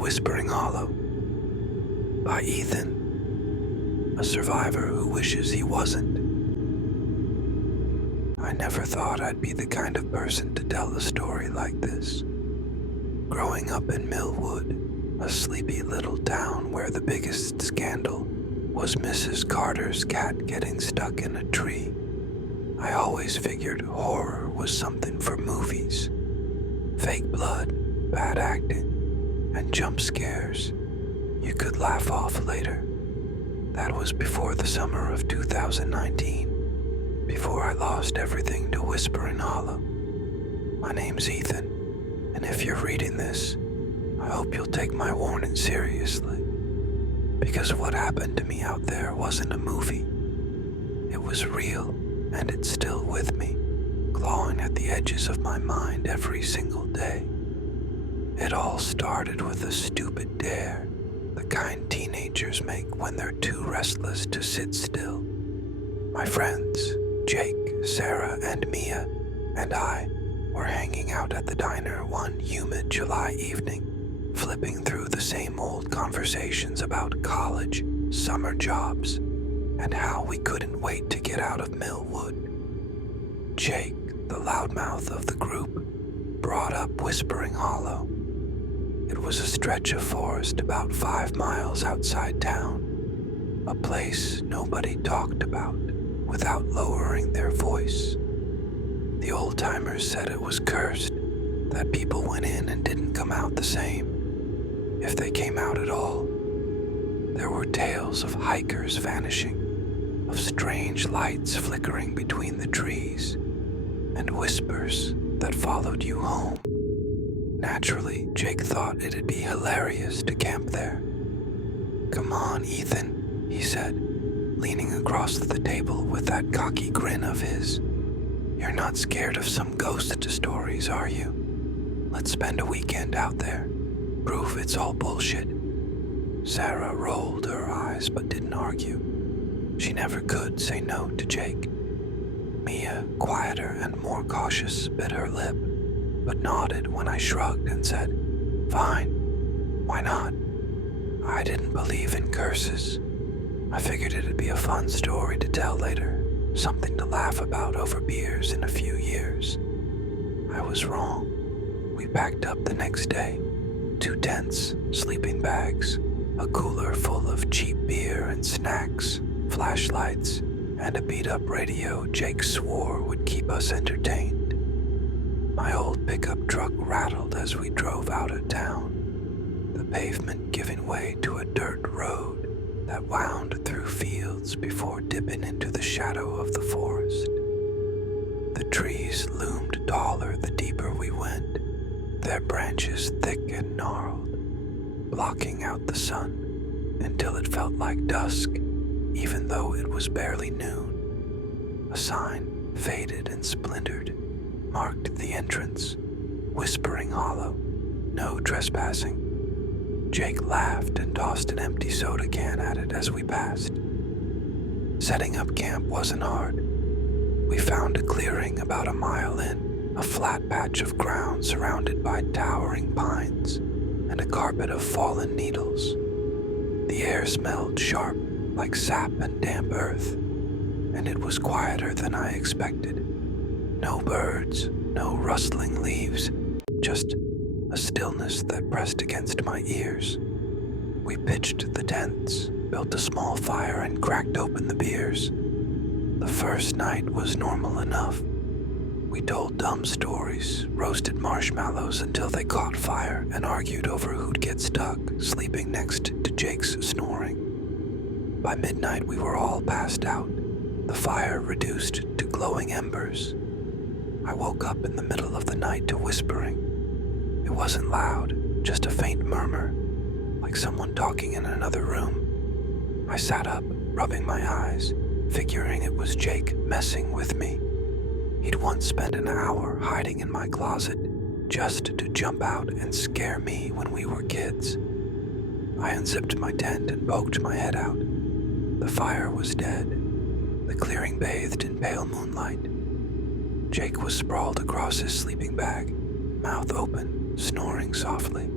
Whispering Hollow by Ethan, a survivor who wishes he wasn't. I never thought I'd be the kind of person to tell a story like this. Growing up in Millwood, a sleepy little town where the biggest scandal was Mrs. Carter's cat getting stuck in a tree, I always figured horror was something for movies. Fake blood, bad acting, and jump scares you could laugh off later. That was before the summer of 2019, before I lost everything to Whispering Hollow. My name's Ethan, and if you're reading this, I hope you'll take my warning seriously, because what happened to me out there wasn't a movie. It was real, and it's still with me, clawing at the edges of my mind every single day. It all started with a stupid dare, the kind teenagers make when they're too restless to sit still. My friends, Jake, Sarah, and Mia, and I were hanging out at the diner one humid July evening, flipping through the same old conversations about college, summer jobs, and how we couldn't wait to get out of Millwood. Jake, the loudmouth of the group, brought up Whispering Hollow. It was a stretch of forest about 5 miles outside town, a place nobody talked about without lowering their voice. The old-timers said it was cursed, that people went in and didn't come out the same, if they came out at all. There were tales of hikers vanishing, of strange lights flickering between the trees, and whispers that followed you home. Naturally, Jake thought it'd be hilarious to camp there. "Come on, Ethan," he said, leaning across the table with that cocky grin of his. "You're not scared of some ghost stories, are you? Let's spend a weekend out there. Prove it's all bullshit." Sarah rolled her eyes but didn't argue. She never could say no to Jake. Mia, quieter and more cautious, bit her lip, but nodded when I shrugged and said, "Fine, why not?" I didn't believe in curses. I figured it'd be a fun story to tell later, something to laugh about over beers in a few years. I was wrong. We packed up the next day, 2 tents, sleeping bags, a cooler full of cheap beer and snacks, flashlights, and a beat-up radio Jake swore would keep us entertained. My old pickup truck rattled as we drove out of town, the pavement giving way to a dirt road that wound through fields before dipping into the shadow of the forest. The trees loomed taller the deeper we went, their branches thick and gnarled, blocking out the sun until it felt like dusk, even though it was barely noon. A sign, faded and splintered, marked the entrance, Whispering Hollow, no trespassing. Jake laughed and tossed an empty soda can at it as we passed. Setting up camp wasn't hard. We found a clearing about a mile in, a flat patch of ground surrounded by towering pines and a carpet of fallen needles. The air smelled sharp, like sap and damp earth, and it was quieter than I expected. No birds, no rustling leaves, just a stillness that pressed against my ears. We pitched the tents, built a small fire, and cracked open the beers. The first night was normal enough. We told dumb stories, roasted marshmallows until they caught fire, and argued over who'd get stuck, sleeping next to Jake's snoring. By midnight, we were all passed out, the fire reduced to glowing embers. I woke up in the middle of the night to whispering. It wasn't loud, just a faint murmur, like someone talking in another room. I sat up, rubbing my eyes, figuring it was Jake messing with me. He'd once spent an hour hiding in my closet just to jump out and scare me when we were kids. I unzipped my tent and poked my head out. The fire was dead, the clearing bathed in pale moonlight. Jake was sprawled across his sleeping bag, mouth open, snoring softly.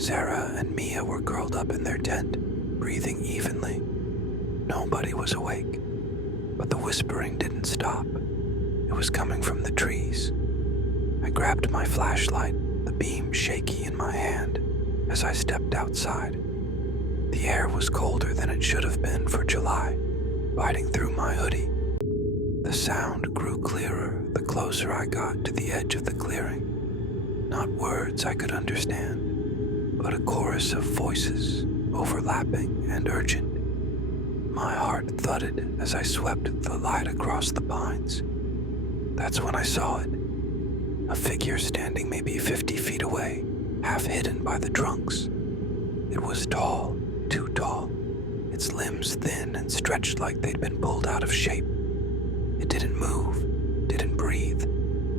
Sarah and Mia were curled up in their tent, breathing evenly. Nobody was awake, but the whispering didn't stop. It was coming from the trees. I grabbed my flashlight, the beam shaky in my hand, as I stepped outside. The air was colder than it should have been for July, biting through my hoodie. The sound grew clearer the closer I got to the edge of the clearing. Not words I could understand, but a chorus of voices, overlapping and urgent. My heart thudded as I swept the light across the pines. That's when I saw it. A figure standing maybe 50 feet away, half hidden by the trunks. It was tall, too tall, its limbs thin and stretched like they'd been pulled out of shape. It didn't move, didn't breathe,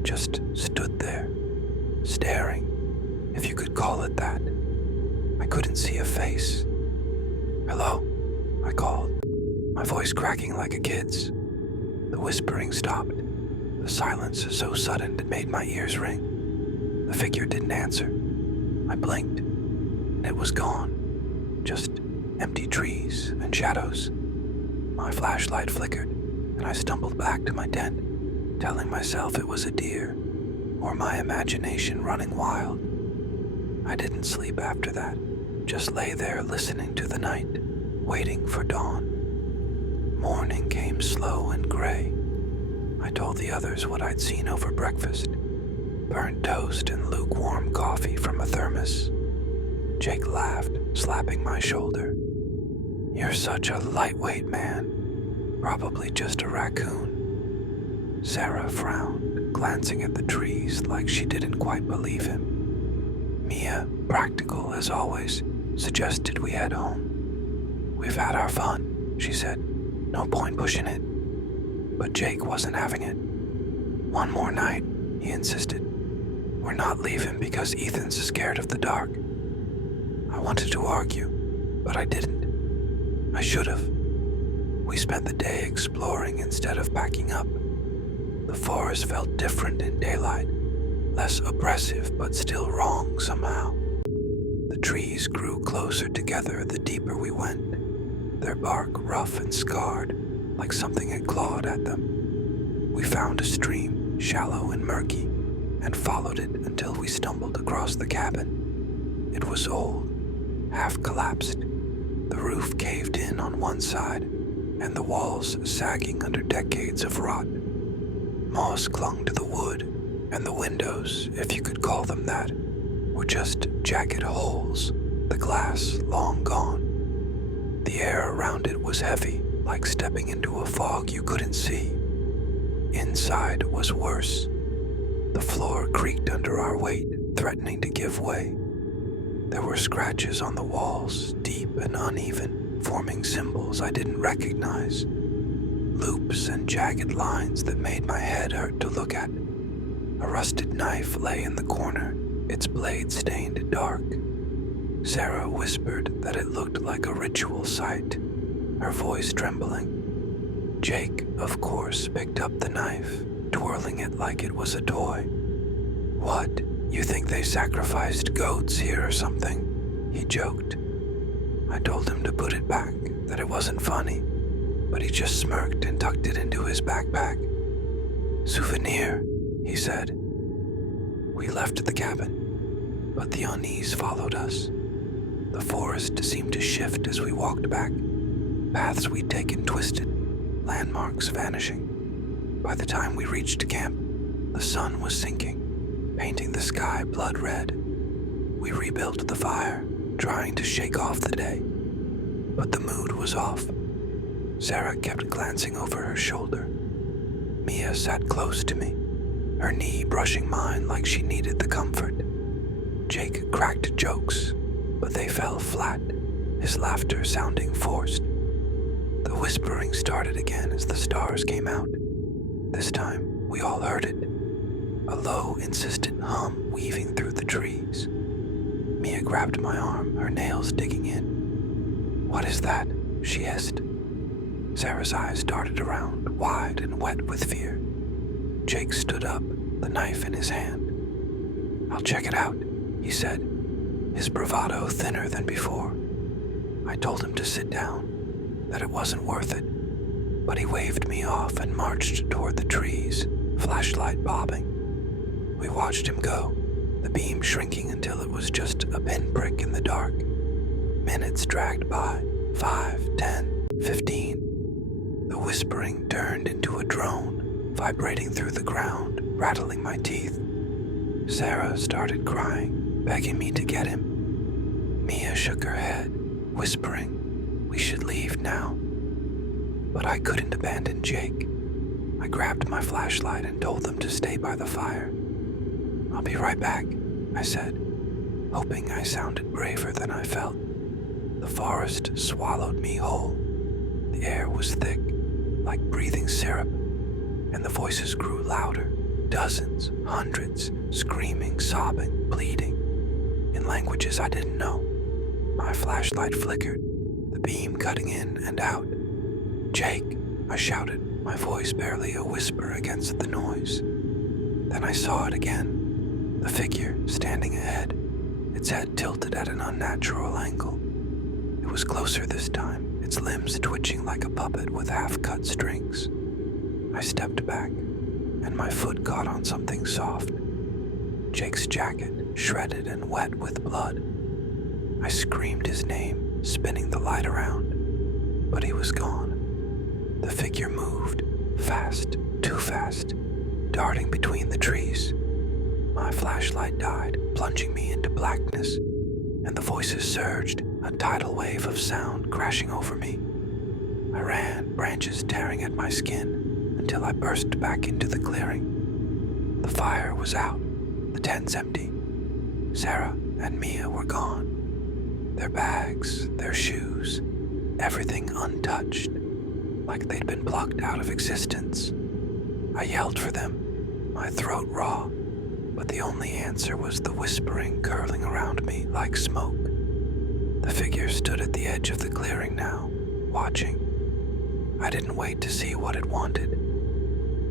just stood there, staring, if you could call it that. I couldn't see a face. "Hello?" I called, my voice cracking like a kid's. The whispering stopped, the silence so sudden it made my ears ring. The figure didn't answer. I blinked, and it was gone, just empty trees and shadows. My flashlight flickered, and I stumbled back to my tent, telling myself it was a deer, or my imagination running wild. I didn't sleep after that, just lay there listening to the night, waiting for dawn. Morning came slow and gray. I told the others what I'd seen over breakfast. Burnt toast and lukewarm coffee from a thermos. Jake laughed, slapping my shoulder. "You're such a lightweight man. Probably just a raccoon." Sarah frowned, glancing at the trees like she didn't quite believe him. Mia, practical as always, suggested we head home. "We've had our fun," she said. "No point pushing it." But Jake wasn't having it. "One more night," he insisted. "We're not leaving because Ethan's scared of the dark." I wanted to argue, but I didn't. I should have. We spent the day exploring instead of packing up. The forest felt different in daylight, less oppressive but still wrong somehow. The trees grew closer together the deeper we went, their bark rough and scarred, like something had clawed at them. We found a stream, shallow and murky, and followed it until we stumbled across the cabin. It was old, half collapsed. The roof caved in on one side, and the walls sagging under decades of rot. Moss clung to the wood, and the windows, if you could call them that, were just jagged holes, the glass long gone. The air around it was heavy, like stepping into a fog you couldn't see. Inside was worse. The floor creaked under our weight, threatening to give way. There were scratches on the walls, deep and uneven, forming symbols I didn't recognize. Loops and jagged lines that made my head hurt to look at. A rusted knife lay in the corner, its blade stained dark. Sarah whispered that it looked like a ritual site, her voice trembling. Jake, of course, picked up the knife, twirling it like it was a toy. "What, you think they sacrificed goats here or something?" he joked. I told him to put it back, that it wasn't funny, but he just smirked and tucked it into his backpack. "Souvenir," he said. We left the cabin, but the unease followed us. The forest seemed to shift as we walked back. Paths we'd taken twisted, landmarks vanishing. By the time we reached camp, the sun was sinking, painting the sky blood red. We rebuilt the fire, trying to shake off the day, but the mood was off. Sarah kept glancing over her shoulder. Mia sat close to me, her knee brushing mine like she needed the comfort. Jake cracked jokes, but they fell flat, his laughter sounding forced. The whispering started again as the stars came out. This time, we all heard it. A low, insistent hum weaving through the trees. Mia grabbed my arm, her nails digging in. "What is that?" she hissed. Sarah's eyes darted around, wide and wet with fear. Jake stood up, the knife in his hand. "I'll check it out," he said. his bravado thinner than before. I told him to sit down, that it wasn't worth it, but he waved me off and marched toward the trees, flashlight bobbing. We watched him go, the beam shrinking until it was just a pinprick in the dark. Minutes dragged by, 5, 10, 15. The whispering turned into a drone, vibrating through the ground, rattling my teeth. Sarah started crying, begging me to get him. Mia shook her head, whispering, "We should leave now." But I couldn't abandon Jake. I grabbed my flashlight and told them to stay by the fire. "I'll be right back," I said, hoping I sounded braver than I felt. The forest swallowed me whole. The air was thick, like breathing syrup, and the voices grew louder. Dozens, hundreds, screaming, sobbing, pleading, in languages I didn't know. My flashlight flickered, the beam cutting in and out. "Jake," I shouted, my voice barely a whisper against the noise. Then I saw it again, the figure standing ahead, its head tilted at an unnatural angle. It was closer this time, its limbs twitching like a puppet with half-cut strings. I stepped back, and my foot caught on something soft. Jake's jacket, shredded and wet with blood. I screamed his name, spinning the light around, but he was gone. The figure moved, fast, too fast, darting between the trees. My flashlight died, plunging me into blackness, and the voices surged, a tidal wave of sound crashing over me. I ran, branches tearing at my skin, until I burst back into the clearing. The fire was out, the tents empty. Sarah and Mia were gone. Their bags, their shoes, everything untouched, like they'd been plucked out of existence. I yelled for them, my throat raw, but the only answer was the whispering curling around me like smoke. The figure stood at the edge of the clearing now, watching. I didn't wait to see what it wanted.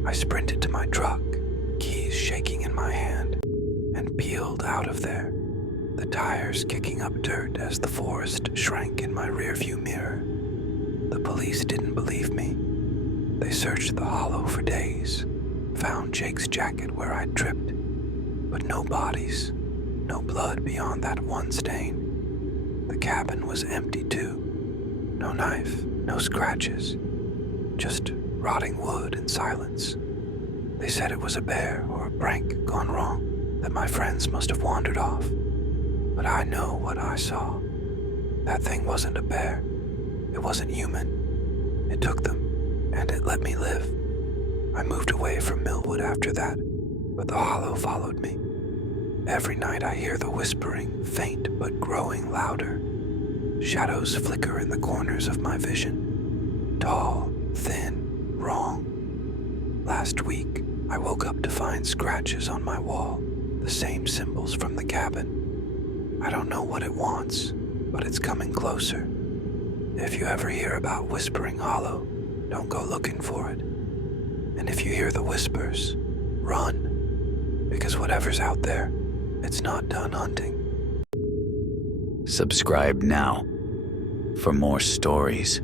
I sprinted to my truck, keys shaking in my hand, and peeled out of there, the tires kicking up dirt as the forest shrank in my rearview mirror. The police didn't believe me. They searched the hollow for days, found Jake's jacket where I'd tripped, but no bodies, no blood beyond that one stain. The cabin was empty too. No knife, no scratches, just rotting wood and silence. They said it was a bear or a prank gone wrong, that my friends must have wandered off. But I know what I saw. That thing wasn't a bear. It wasn't human. It took them, and it let me live. I moved away from Millwood after that, but the hollow followed me. Every night I hear the whispering, faint but growing louder. Shadows flicker in the corners of my vision. Tall, thin, wrong. Last week, I woke up to find scratches on my wall, the same symbols from the cabin. I don't know what it wants, but it's coming closer. If you ever hear about Whispering Hollow, don't go looking for it. And if you hear the whispers, run, because whatever's out there, it's not done hunting. Subscribe now for more stories.